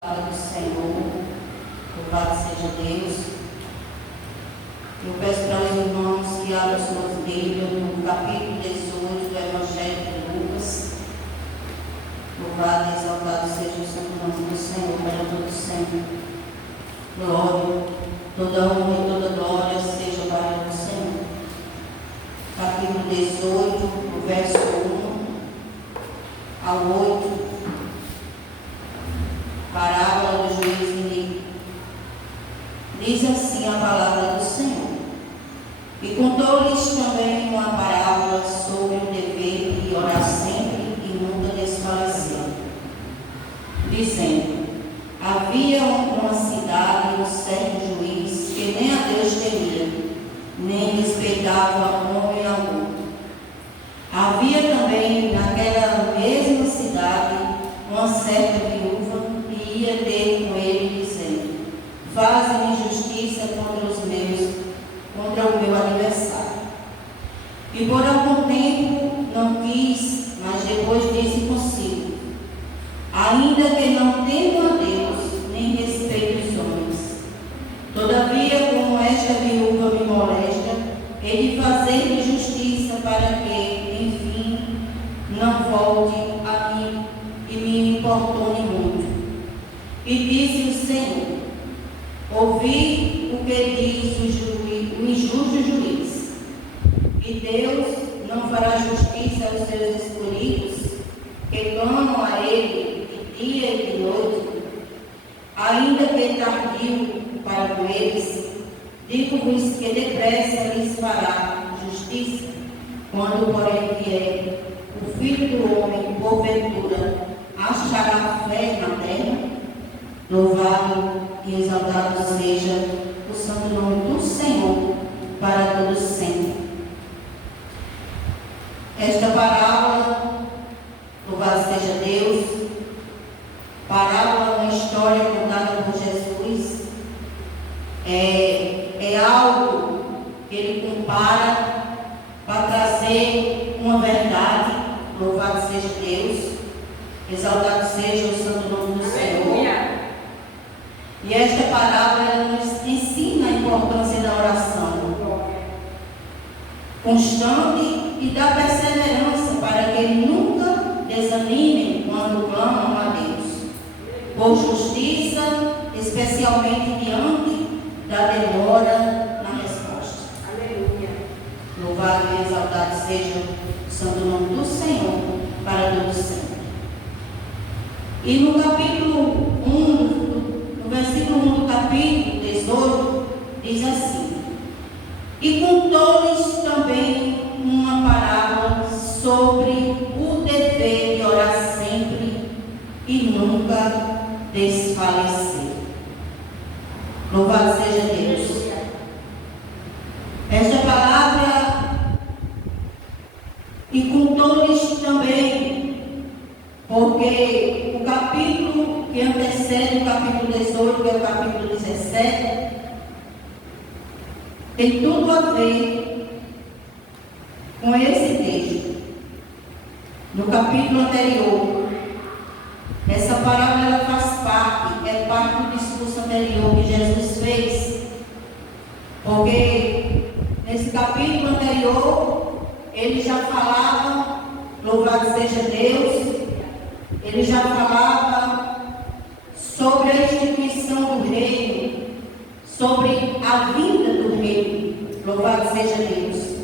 Palavra do Senhor, louvado seja Deus. Eu peço para os irmãos que abram suas Bíblias no capítulo 18 do Evangelho de Lucas. Louvado e exaltado seja o santo nome do Senhor para todo sempre. Glória, toda honra e toda glória seja para o Senhor. Capítulo 18, do verso 1 ao 8. Parábola do juiz iníquo. Diz assim a palavra do Senhor. E contou-lhes também uma parábola sobre o dever de orar sempre e nunca desfalecer, dizendo: havia uma cidade, um certo juiz, que nem a Deus temia, nem respeitava homem algum. Havia também naquela mesma cidade uma certa viúva, ia ter com ele, dizendo: faze-me justiça contra o meu adversário. E por algum tempo não quis, mas depois disse consigo: ainda que não temo a Deus, nem respeito os homens, todavia, como esta viúva me molesta, hei de fazer-lhe justiça, para que, enfim, não volte a mim e me importune muito. E disse o Senhor: ouvi o que diz o injusto juiz. E Deus não fará justiça aos seus escolhidos, que clamam a Ele de dia e de noite? Ainda que tardio para com eles, digo-vos que depressa lhes fará justiça. Quando, porém, vier o Filho do Homem, porventura, achará fé na terra? Louvado e exaltado seja o santo nome do Senhor para todos sempre. Esta parábola, louvado seja Deus, parábola, uma história contada por Jesus, é algo que ele compara para trazer uma verdade. Louvado seja Deus, exaltado seja o santo nome do Senhor. E esta parábola ela nos ensina a importância da oração constante e da perseverança, para que nunca desanimem quando clamam a Deus por justiça, especialmente diante da demora na resposta. Aleluia. Louvado e exaltado seja o santo nome do Senhor para todos sempre. E no capítulo 1, no versículo 1 do capítulo 18, diz assim: e contou-lhes também uma parábola sobre o dever de orar sempre e nunca desfalecer. Louvado seja Deus. Esta palavra, e contou-lhes também, porque o capítulo que antecede o capítulo 18, que é o capítulo 17, tem tudo a ver com esse texto. No capítulo anterior, essa parábola ela faz parte, é parte do discurso anterior que Jesus fez, porque nesse capítulo anterior ele já falava, louvado seja Deus, ele já falava sobre a instituição do reino, sobre a vinda do reino, louvado seja Deus.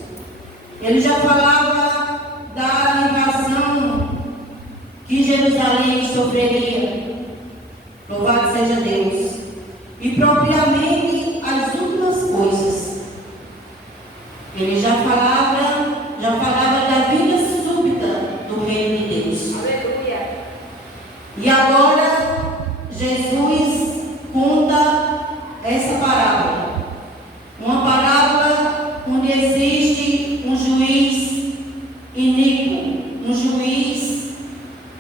Ele já falava da invasão que Jerusalém sofreria, louvado seja Deus. E propriamente as últimas coisas, ele já falava da vinda súbita do reino de Deus. E agora, Jesus conta essa parábola. Uma parábola onde existe um juiz iníquo, um juiz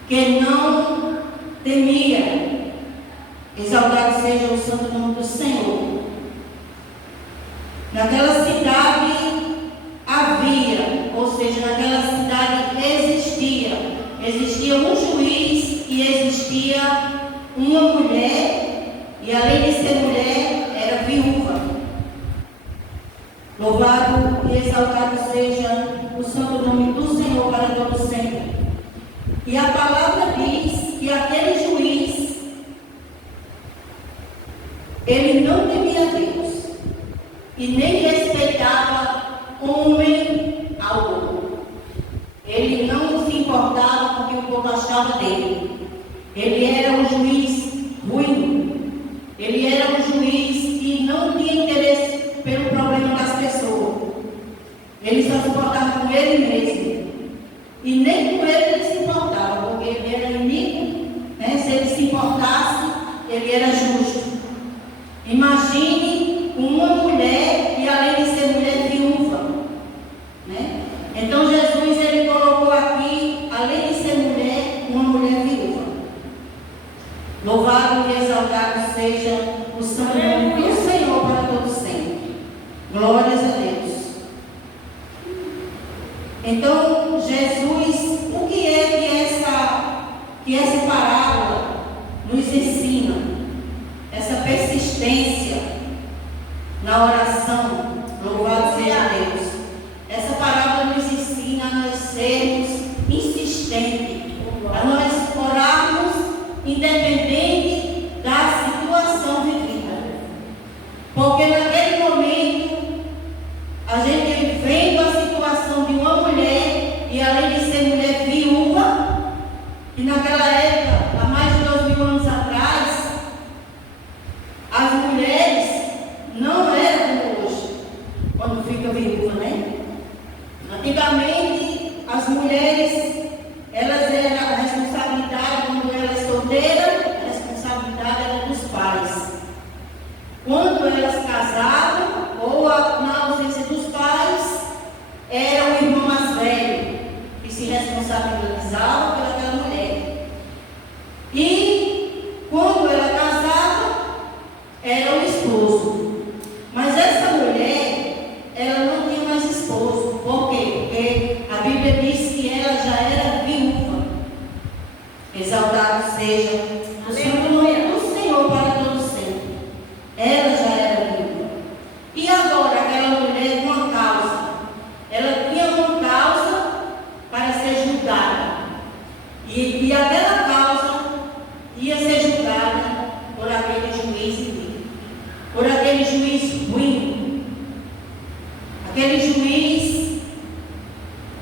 que não temia. Exaltado seja o santo nome do Senhor. Naquela cidade havia, ou seja, naquela cidade existia um juiz e existia uma mulher e além de ser mulher, era viúva. Louvado e exaltado seja o santo nome do Senhor para todo sempre. E a palavra diz que aquele juiz, ele não temia Deus e nem respeitava homem algum. Ele não se importava com o que o povo achava dele. Ele era um juiz ruim. Ele era um juiz que não tinha interesse pelo problema das pessoas. Ele só se importava com ele mesmo. E nem com ele se importava, porque ele era inimigo, né? Se ele se importasse, ele era justo. Imagine uma mulher e além de ser mulher viúva, né? Então Jesus, ele colocou aqui, além de ser mulher, uma mulher viúva. Louvado e exaltado seja o santo nome do Senhor para todos sempre. Glórias a Deus. Então, Jesus, o que é que essa parábola nos ensina? Essa persistência na oração. Louvado seja Deus. Essa parábola nos ensina a nós sermos insistentes, a nós orarmos independente da situação vivida. Porque naquele momento, a gente vendo a situação de uma mulher, e além de ser mulher viúva, e naquela época, há mais de 2000 anos atrás, as mulheres não eram como hoje, quando fica viúva, né? Antigamente, as mulheres, elas eram a responsabilidade, quando elas solteiras, a responsabilidade era dos pais. Quando elas casavam, ou na ausência dos pais, era o irmão mais velho que se responsabilizava pelaquela mulher. E quando ela casava, era o esposo. Mas essa mulher, ela não tinha mais esposo. Por quê? Porque a Bíblia diz que ela já era viúva. Exaltado seja o santo nome do Senhor para todos sempre. Ela já era viúva. E agora aquela mulher com uma causa. Ela tinha uma causa para ser julgada. E aquela causa ia ser julgada por aquele juiz inimigo, por aquele juiz ruim. Aquele juiz,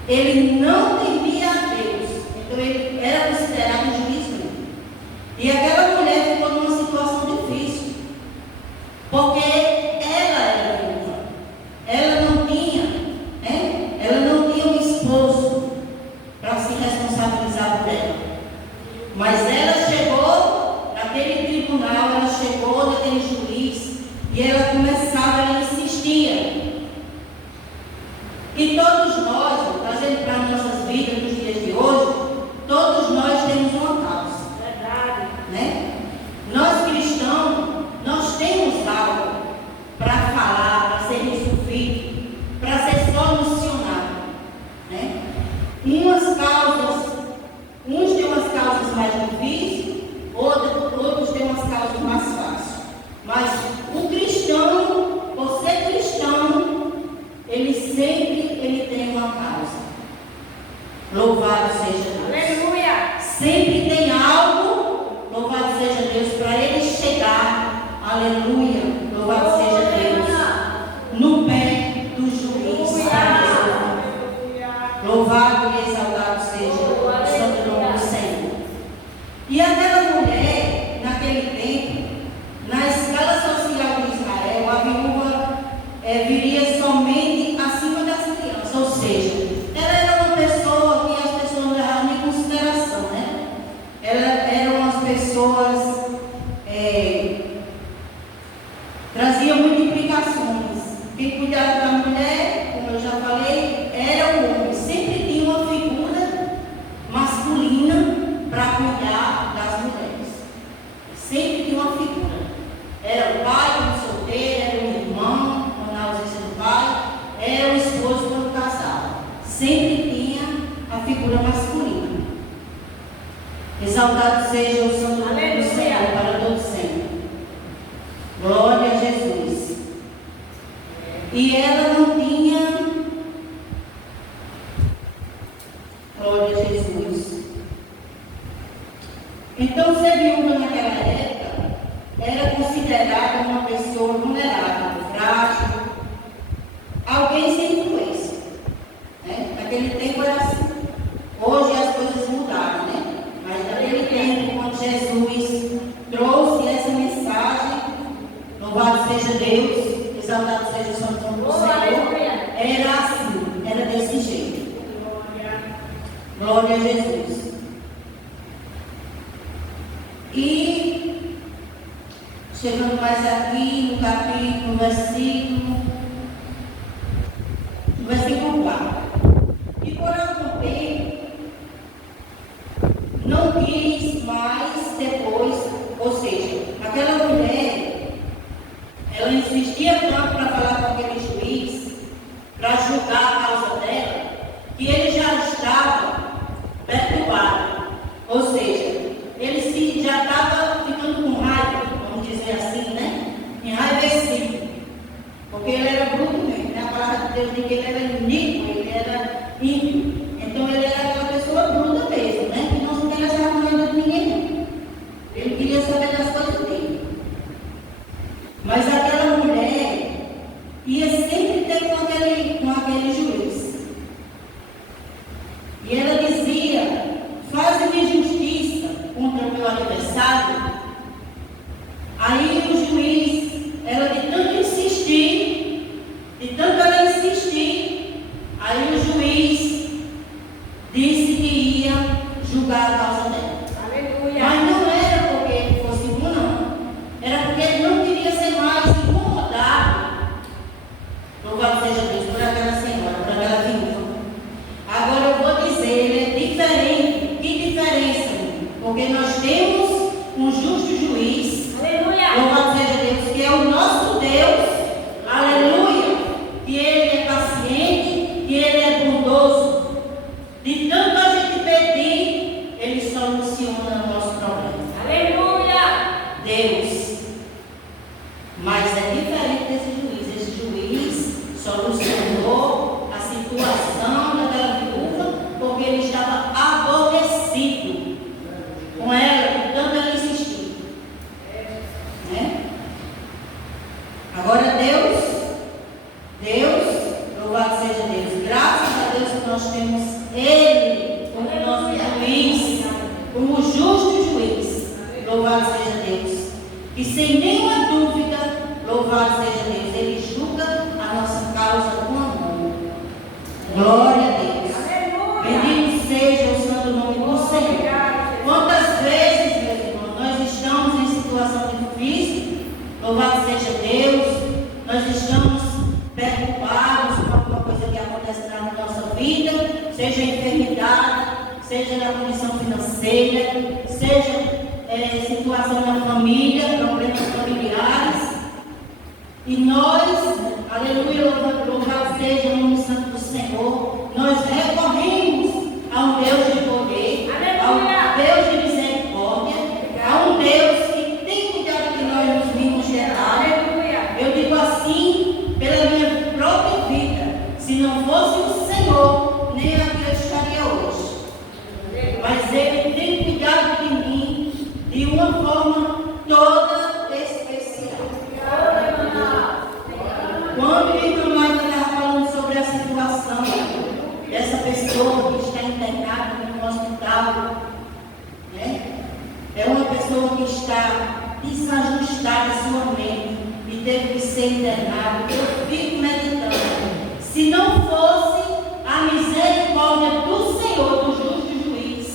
ele não temia a Deus. Então ele era considerado um juiz ruim. E aquela mulher ficou numa situação difícil. Porque ela era viúva. Ela não tinha, né? Ela não tinha um esposo para se responsabilizar por ela. Mas ela chegou naquele tribunal, ela chegou naquele juiz e ela começava, ela insistia. E todos nós, trazendo para nossas vidas nos dias de hoje, todos nós temos uma causa. Verdade. Né? Nós cristãos, nós temos algo para falar, para ser resolvido, para ser solucionado. Né? Uns têm umas causas mais difíceis, outros têm umas causas mais fáceis. Mas o cristão, por ser cristão, ele sempre tem uma causa. Louvado seja Deus. Aleluia! Sempre tem algo, louvado seja Deus, para ele chegar. Aleluia! Louvado seja Deus. No pé do juiz. Louvado e exaltado seja o santo nome do Senhor. E aquela mulher, naquele tempo, na escala social de Israel, a viúva viria somente acima das crianças. Ou seja, ela era uma pessoa que as pessoas não levavam em consideração, né? Eram umas pessoas trazia muitas implicações. Quem cuidava da mulher, como eu já falei, era o homem. Sempre tinha uma figura masculina para cuidar das mulheres. Sempre tinha uma figura. Era o pai quando solteiro, era o irmão quando na ausência do pai, era o esposo quando casava. Sempre tinha a figura masculina. Exaltado seja o santo nome do Senhor para todos sempre. E ela não tinha, glória a Jesus. Então, ser viúva naquela época era considerada uma pessoa vulnerável, frágil, alguém sem influência. Né? Naquele tempo era assim. Hoje as coisas mudaram, né? Mas naquele tempo, quando Jesus trouxe essa mensagem, louvado seja Deus, exaltado seja o santo nome do Senhor, era assim, era desse jeito. Glória a Jesus. E chegando mais aqui no capítulo, no versículo 4. E por algum tempo não quis mais depois, ou seja, aquela mulher, ela insistia tanto para falar com aquele juiz, para julgar a causa dela, que ele já estava perturbado, ou seja, ele já estava ficando com raiva, vamos dizer assim, né? Enraivecido, porque ele era bruto mesmo, né? A palavra de Deus diz que ele era iníquo, ele era ímpio, então ele era aquela pessoa bruta mesmo, né? Que não se interessava com nada de ninguém, não. Ele queria saber das coisas dele. Mas aquela mulher ia sempre ter com aquele juiz. E ela dizia: faze-me justiça contra o meu adversário. Aí o juiz, ela de tanto insistir, aí o juiz disse que ia julgar a causa dela. Aleluia. Mas não era porque ele fosse bom, não. Era porque ele não queria ser mais incomodado. Louvado seja Deus por aquela senhora, por aquela viúva. Agora eu vou dizer, ele é diferente. Que diferença? Porque nós temos um justo juiz. Aleluia. Louvado seja Deus, que é o nosso Deus. Aleluia. Que ele é paciente, que ele é bondoso. De tanto a gente pedir, ele soluciona o nosso problema. Aleluia. Deus. Mas é diferente desse juiz. Esse juiz solucionou a situação daquela viúva porque ele estava aborrecido com ela, de tanto ela insistir. Né? Agora Deus, louvado seja Deus, graças a Deus que nós temos Ele como nosso juiz, como justo juiz. Louvado seja Deus. E sem nenhuma dúvida, louvado seja Deus, Ele julga a nossa causa com amor. Glória a Deus. Bendito seja o santo nome do Senhor. Quantas vezes, meus irmãos, nós estamos em situação difícil, louvado seja Deus, nós estamos perturbados por alguma coisa que acontece na nossa vida, seja enfermidade, seja na condição financeira, seja situação na família, problemas familiares. E nós, aleluia, louvado seja o nome santo do Senhor, nós recorremos a um Deus de poder, aleluia, a um Deus de misericórdia, a um Deus que tem cuidado de nós nos mínimos detalhes. Eu digo assim, pela minha própria vida, se não fosse o Senhor, nem aqui eu estaria hoje. Mas Ele tem cuidado de mim de uma forma toda especial. Quando o irmão Maicon estava falando sobre a situação dessa pessoa que está internada no hospital, né? É uma pessoa que está desajustada a sua mente e teve que ser internada. Eu fico meditando, se não fosse a misericórdia do Senhor, do justo juiz,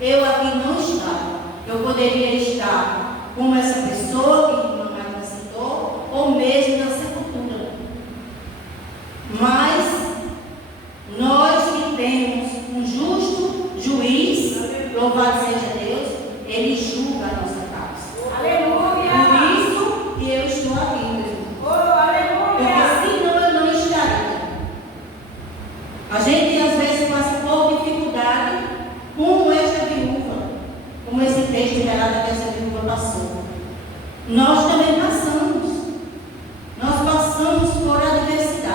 eu aqui não estava. Eu poderia estar como essa pessoa que o irmão Maicon citou, ou mesmo na sepultura. Mas nós que temos um justo juiz, louvado seja Deus, ele julga a nossa causa. Aleluia! Por isso que eu estou aqui, meu irmão. Oh, aleluia! Porque senão eu não estaria. A gente às vezes passa por dificuldade, como esta viúva, como esse texto relata que essa viúva passou. Nós também passamos. Nós passamos por adversidade.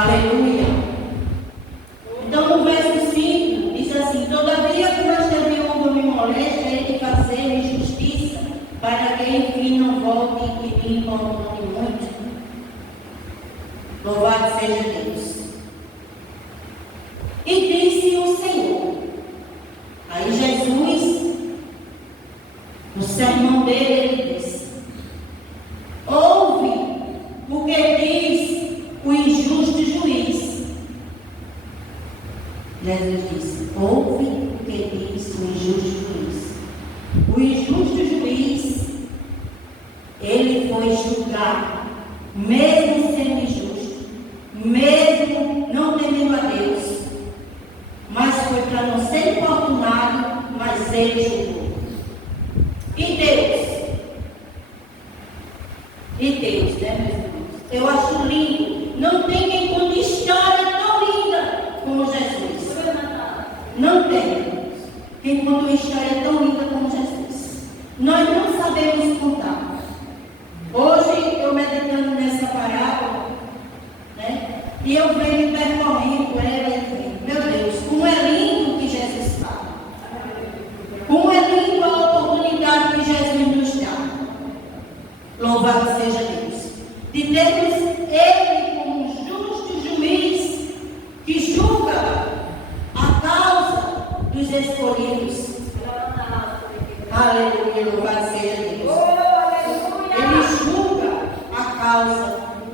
Aleluia. Então, no verso 5, diz assim: todavia, como esta viúva me molesta, hei de fazer justiça, para que enfim não volte e me incomode muito. Louvado seja Deus. E disse o Senhor. Aí Jesus, no sermão dele, ele disse: ouve o que diz o injusto juiz. Jesus disse: ouve o que diz o injusto juiz. O injusto juiz, ele foi julgado, mesmo sendo injusto, mesmo não temendo a Deus, mas foi para não ser importunado, mas ele julgou. E Deus, né, meus irmãos? Eu acho lindo. Não tem quem conte história tão linda como Jesus. Não tem quem conta uma história tão linda como Jesus. Nós não sabemos contar. Hoje, eu meditando nessa parábola, né, e eu venho percorrendo ela e vendo, meu Deus, como é lindo o que Jesus fala. Como é lindo a oportunidade que Jesus nos dá. Louvado seja Deus. De termos Ele como um justo juiz que julga a causa dos escolhidos. Aleluia, louvado seja Deus. Ele julga a causa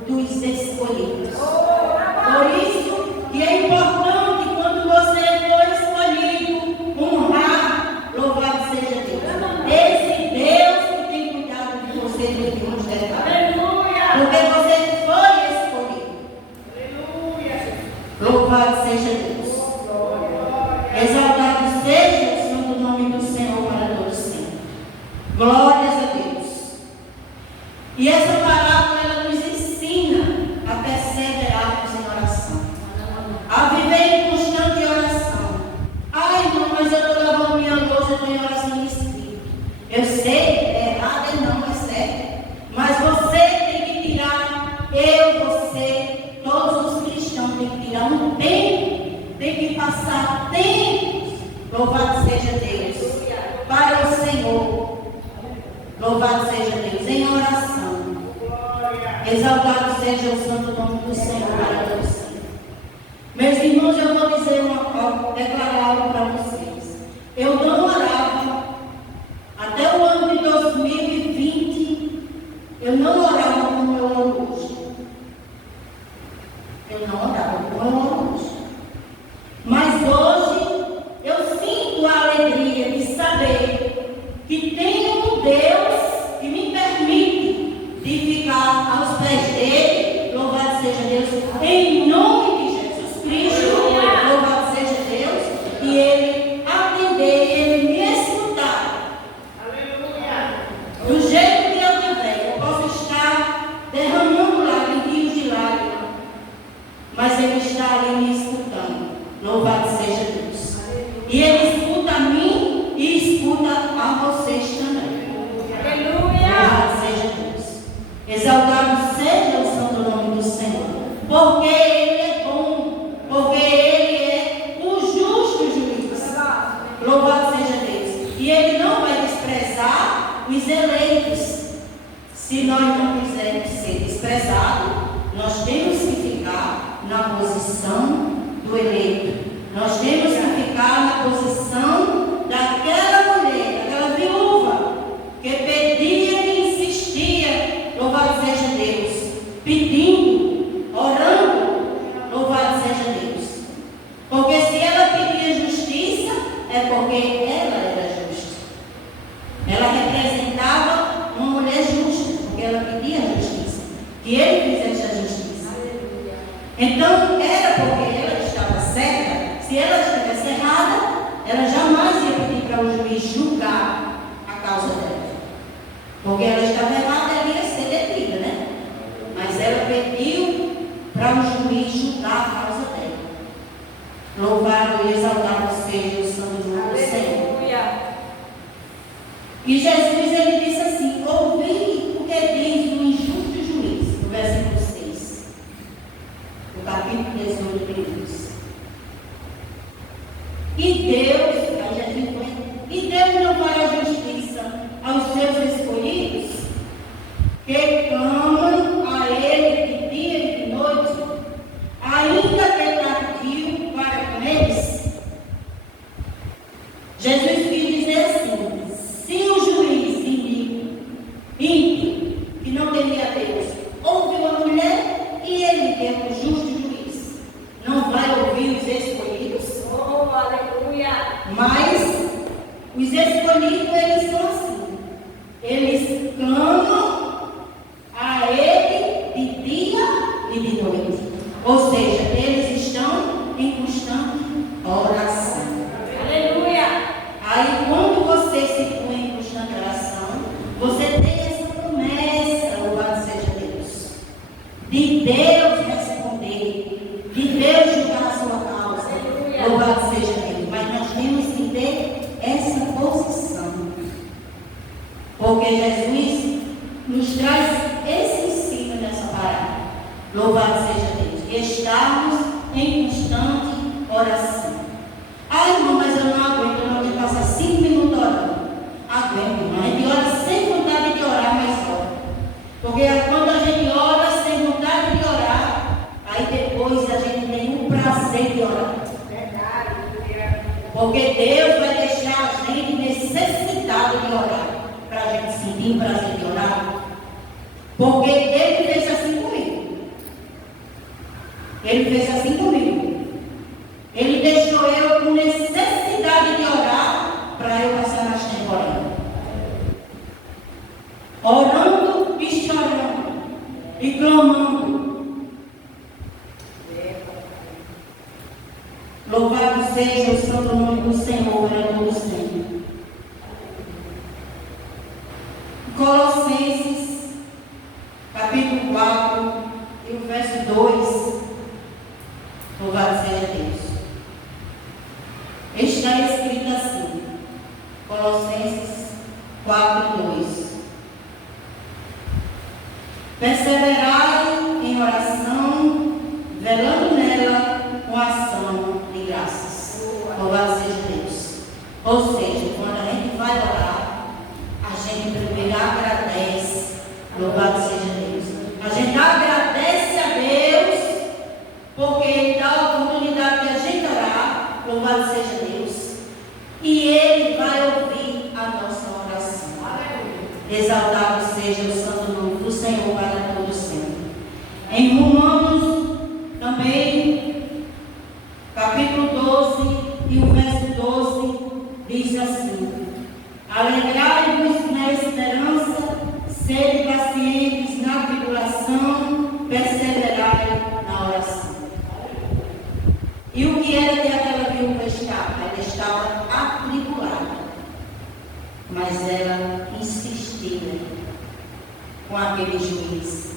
dos escolhidos. Por isso que é importante, quando você for escolhido, honrar, louvado seja Deus. Esse Deus que tem cuidado de você nos últimos detalhes. Porque você foi escolhido. Louvado seja Deus. Exaltado seja o santo nome do Senhor para todos sempre. Glórias a Deus. E essa parábola, ela nos ensina a perseverarmos em oração, a viver em constante oração. Ai, irmão, mas eu estou lavando minha louça, eu estou em oração de espírito. Eu sei, é errado, não, é certo. Mas você tem que tirar, você, todos os cristãos têm que tirar um tempo, tem que passar tempos, louvado seja Deus, para o Senhor. Louvado seja Deus, em oração. Exaltado seja o santo nome do Senhor para todos sempre. Meus irmãos, eu vou dizer declarar algo para vocês. Eu não orava, até o ano de 2020, eu não orava como eu oro hoje. Eu não orava como eu oro hoje. Mas hoje, eu sinto a alegria de saber que tenho um Deus que me permite de ficar aos pés dele, louvado seja Deus, em nome de Jesus Cristo, louvado seja Deus, e ele atender, ele me escutar. Do jeito que eu tiver, eu posso estar derramando lágrimas, rios de lágrimas, mas ele está ali me escutando, louvado seja Deus. E ele escuta a mim e escuta a vocês também. Louvado seja Deus. Exaltado seja o santo nome do Senhor. Porque Ele é bom. Porque Ele é o justo juiz. Louvado seja Deus. E Ele não vai desprezar os eleitos. Se nós não quisermos ser desprezados, nós temos que ficar na posição do eleito. Nós temos que ficar na posição daquela mulher, daquela viúva, que pedia e insistia, louvado seja Deus, pedindo, orando, louvado seja Deus. Porque se ela pedia justiça, é porque ela era justa. Ela representava uma mulher justa, porque ela pedia justiça, que ele fizesse a justiça. Então, era porque ela estava certa. Se ela estivesse errada, ela jamais ia pedir para o juiz julgar a causa dela. Porque ela estava errada, ela ia ser detida, né? Mas ela pediu para o juiz julgar a causa dela. Louvado e exaltado seja o santo nome do Senhor. E Jesus, ele disse assim: ouvi o que diz o injusto juiz, no versículo 6. O capítulo e de noite. Ou seja, eles estão em constante oração. Aleluia. Aí, quando você se põe em constante oração, você tem essa promessa, louvado seja Deus, de Deus responder, de Deus julgar a sua causa. Louvado seja Deus. Mas nós temos que ter essa posição, porque Jesus nos traz esse ensino nessa parada. Louvado seja Deus. Estarmos em constante oração. Ah, irmão, mas eu não aguento, eu não tenho que passar 5 minutos orando. Aguento, irmão. A gente ora sem vontade de orar, mas ora. Porque quando a gente ora sem vontade de orar, aí depois a gente tem o prazer de orar. Porque Deus vai deixar a gente necessitado de orar, para a gente sentir o prazer de orar. Porque Ele fez assim comigo. Ele fez assim comigo. Ele deixou eu com necessidade de orar, para eu passar mais tempo orando. Orando e chorando. E clamando. Louvado seja o santo nome do Senhor para todo sempre. Colossenses, capítulo 4, e o verso 2. Louvado seja Deus. Está escrito assim, Colossenses 4, 2. Perseverai em oração, velando nela com ação de graças. Louvado seja Deus. Ou seja, quando a gente vai orar, a gente primeiro agradece. Louvado seja Deus. A gente agradece a Deus, porque Ele dá a oportunidade de a gente orar. Louvado seja Deus. E Ele vai ouvir a nossa oração. Exaltado seja o santo nome do Senhor para todo sempre. Em Romanos, também, capítulo 12, e o verso 12, diz assim: alegrai-vos na esperança, sede pacientes na tribulação, perseverai na oração. E o que era que aquela viúva estava? Ela estava atribulada, mas ela insistia com aquele juiz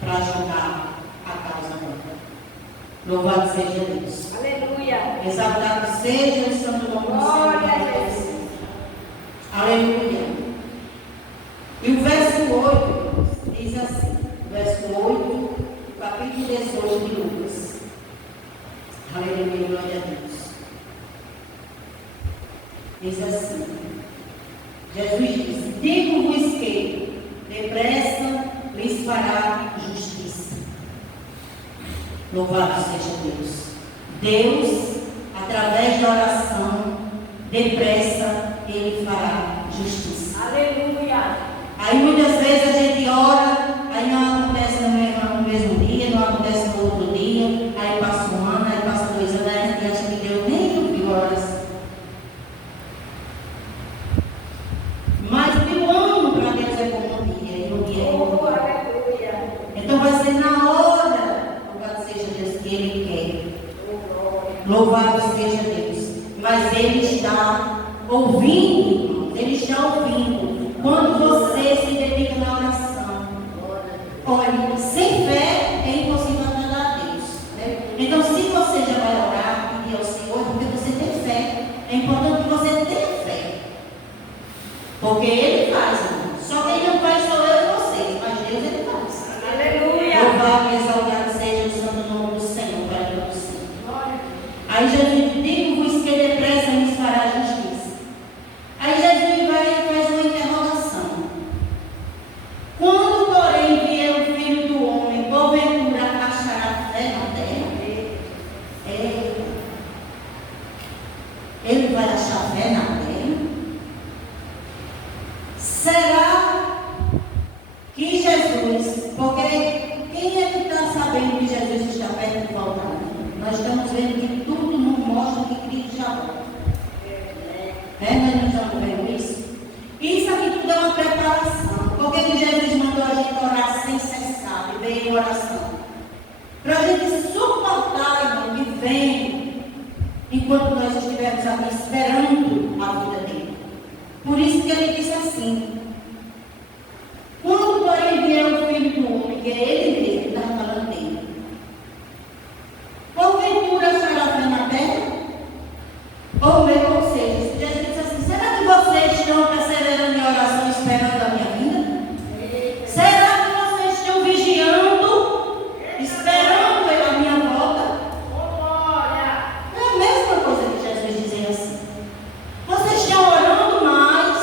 para julgar a causa dela. Louvado seja Deus. Aleluia. Exaltado seja o santo nome do Senhor. Aleluia. E o verso 8 diz assim, verso 8, capítulo 18 de Lucas. Aleluia, glória a Deus. Diz assim, Jesus disse: digo-vos que depressa lhes fará justiça. Louvado seja Deus. Deus, através da oração, depressa Ele fará justiça. Aleluia. Aí muitas vezes a gente ora, aí não acontece no mesmo dia, não acontece no outro dia, aí passa um ano, aí passa 2 anos, aí a gente acha que Deus nem ouviu a oração. Mas pelo ano para Deus é como um dia, e um dia é como um dia. Então vai ser na hora, louvado seja Deus, que Ele quer. Louvado seja Deus. Mas Ele está ouvindo, irmãos, Ele está ouvindo. Quando você se dedica na oração, olha, sem fé é impossível agradar a Deus. Né? Então, se você já vai orar, pedir ao Senhor, porque você tem fé. É importante que você tenha fé. Porque Ele faz, irmão. Só quem não faz sou eu e vocês, mas Deus Ele faz. Aleluia. Louvado e exaltado seja o santo nome do Senhor para todos sempre. Aí Jesus digo-vos que depressa lhes fará justiça. Aí Jesus vai e faz uma interrogação. Quando, porém, vier o Filho do Homem, porventura achará fé na terra? Ele vai achar fé na terra? Será que Jesus, porque quem é que está sabendo que Jesus está perto de voltar? Nós estamos vendo que tudo nos mostra que Cristo já volta. Nós não estamos vendo isso? Isso aqui tudo é uma preparação. Por que Jesus mandou a gente orar sem cessar? Viver em oração. para a gente suportar o que vem enquanto nós estivermos aqui esperando a vida dele. Por isso que ele disse assim: quando porém vier o Filho do Homem, que é ele mesmo que está falando dele, porventura achará fé na terra? Ou seja, Jesus disse assim: será que vocês estão perseverando em oração esperando a minha vinda? Será que vocês estão vigiando, esperando a minha volta? É a mesma coisa que Jesus dizia assim. Vocês estão orando mais.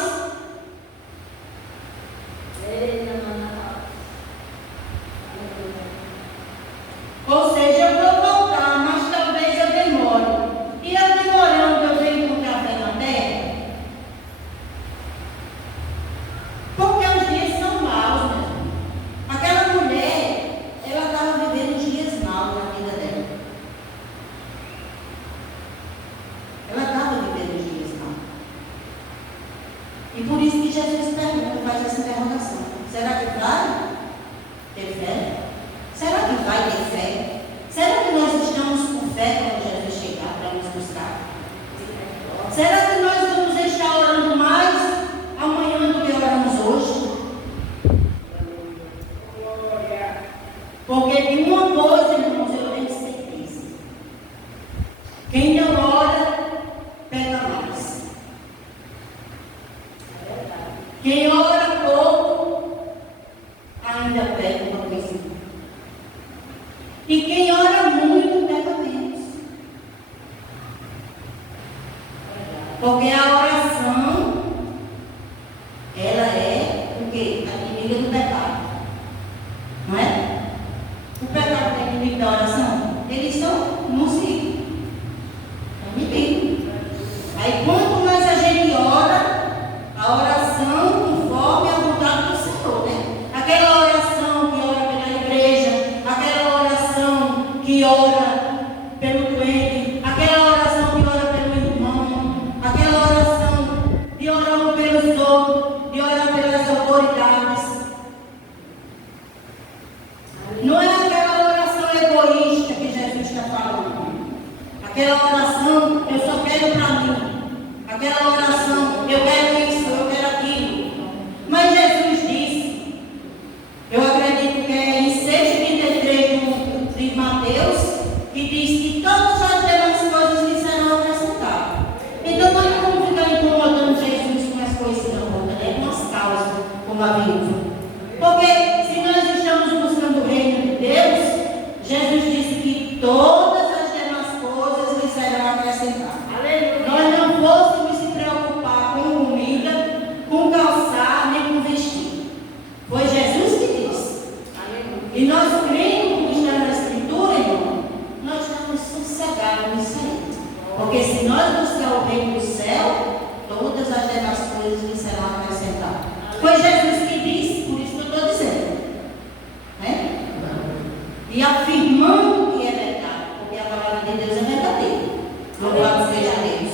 Ou seja, eu vou voltar, mas talvez eu demore. E eu demorando, eu venho encontrar fé na terra? Porque os dias são maus, né? Aquela mulher, ela estava vivendo dias maus na vida dela. Ela estava vivendo dias maus. E por isso que Jesus pergunta, faz essa interrogação: será que vai ter fé? Será que vai ter fé? Será que nós estamos com fé quando Jesus chegar para nos buscar? Será que nós vamos estar orando mais amanhã do que oramos hoje? Porque de uma coisa, irmãos, eu tenho certeza: quem não ora, pega mais. Quem ora pouco, ainda pega uma coisinha. E quem ora muito, pega menos. Porque a oração, ela é o quê? A inimiga do pecado. Não é? O pecado é inimigo da oração? Eles são músicos. É inimigo. Aí quanto mais a gente ora, a oração conforme a vontade do Senhor, né? Aquela oração que ora pela igreja, aquela oração que ora pelo doente, aquela oração que ora pelo irmão, aquela oração de orar pelos outros, de orar pelas autoridades. Não é aquela oração egoísta que Jesus está falando. Aquela oração, eu só quero para mim. Aquela oração, eu quero isso, eu quero aquilo. Mas Jesus disse, eu acredito que é em 6,33 de Mateus, que diz que todas as demais coisas lhe serão acrescentadas. Então nós não vamos ficar incomodando Jesus com as coisas na boca, né? Com as causas, como a viúva. Porque se nós estamos buscando o reino de Deus, Jesus disse que todas as demais coisas lhe serão acrescentadas. Nós não fôssemos se preocupar com comida, com calçar, nem com vestir. Foi Jesus que disse. E nós cremos, como está na Escritura, irmão, nós estamos sossegados nisso aí. Porque se nós buscar o reino do céu, todas as demais coisas lhe serão acrescentadas. Foi Jesus que disse, por isso que eu estou dizendo. Né? E afirmando que é verdade, porque a palavra de Deus é verdadeira. Louvado seja Deus.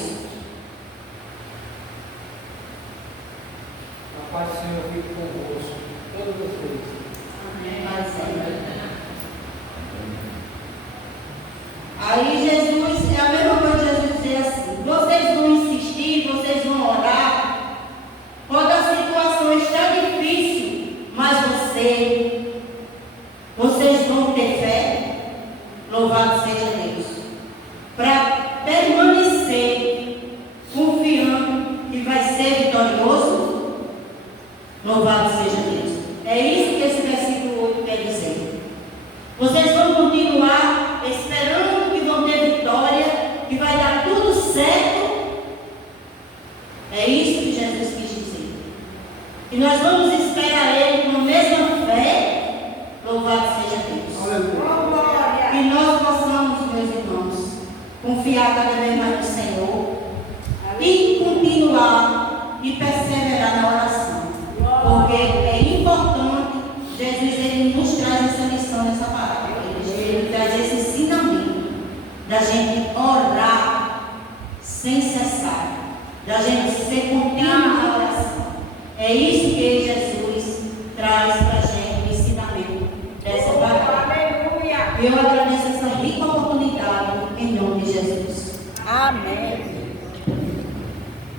A paz do Senhor fique convosco, todos vocês. Amém. Aí Jesus, é a mesma coisa que Jesus dizer assim: vocês vão insistir, vocês vão orar, quando a situação está difícil, mas vocês vão ter fé, louvado seja Deus, para permanecer confiando que vai ser vitorioso, louvado seja Deus. É isso que esse versículo 8 quer dizer. Vocês vão continuar esperando que vão ter vitória, que vai dar tudo certo. É isso que Jesus quis dizer. E nós vamos esperar Ele com a mesma fé, louvado seja Deus. Aleluia. Que nós possamos, meus irmãos, confiar cada vez mais no Senhor e continuar e perseverar na oração. Porque é importante, Jesus ele nos traz essa lição nessa palavra. Ele traz esse ensinamento da gente orar sem cessar, da gente ser contínua na oração. É isso que Jesus traz para a gente, o ensinamento dessa palavra. E eu agradeço essa rica oportunidade em nome de Jesus. Amém.